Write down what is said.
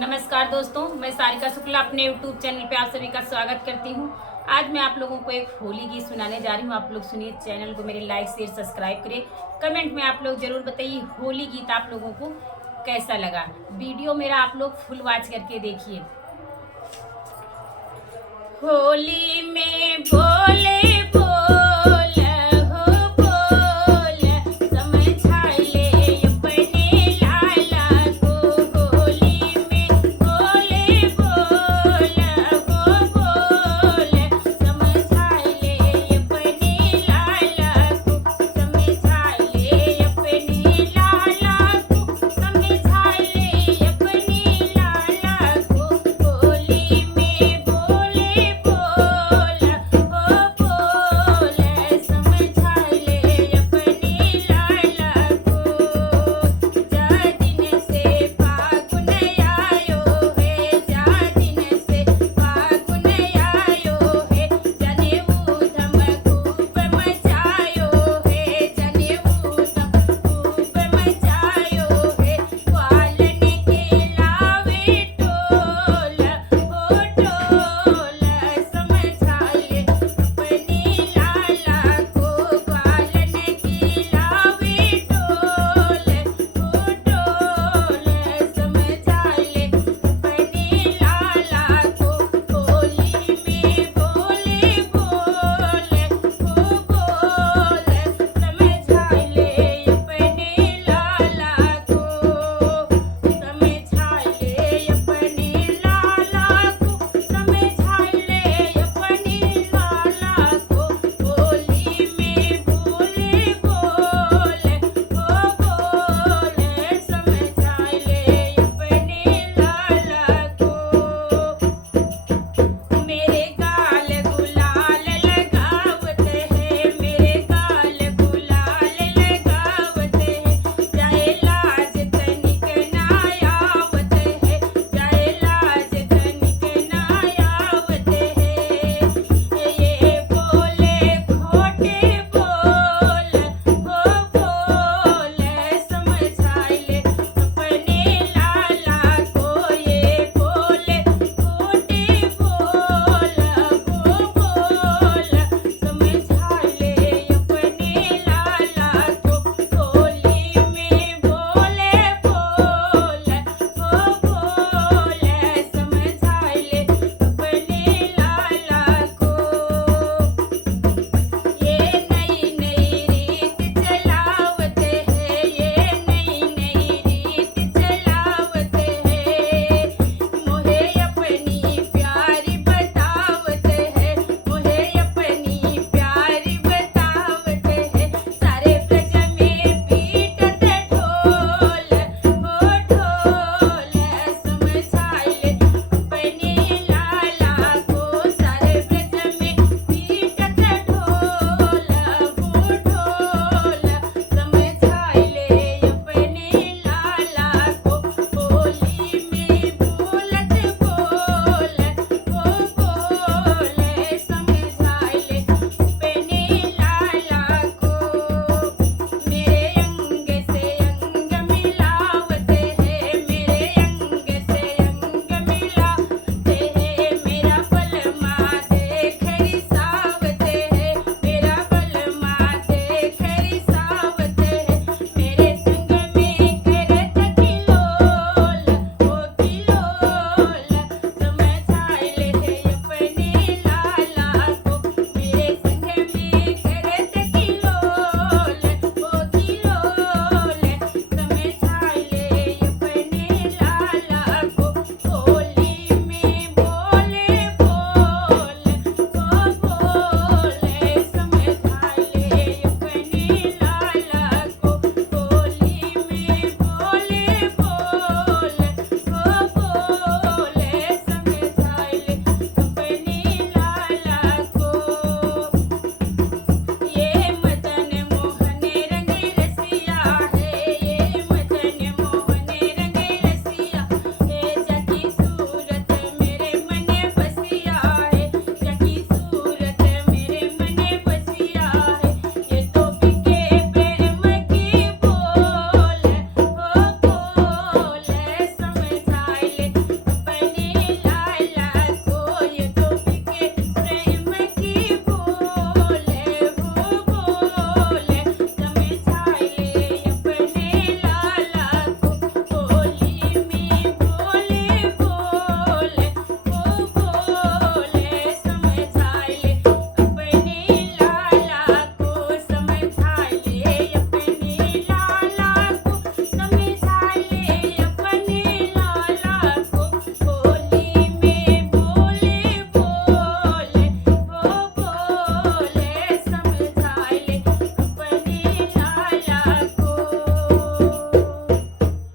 नमस्कार दोस्तों, मैं सारिका शुक्ला अपने YouTube चैनल पे आप सभी का स्वागत करती हूँ। आज मैं आप लोगों को एक होली गीत सुनाने जा रही हूँ। आप लोग सुनिए, चैनल को मेरे लाइक शेयर सब्सक्राइब करें। कमेंट में आप लोग जरूर बताइए होली गीत आप लोगों को कैसा लगा। वीडियो मेरा आप लोग फुल वॉच करके देखिए। होली में भोले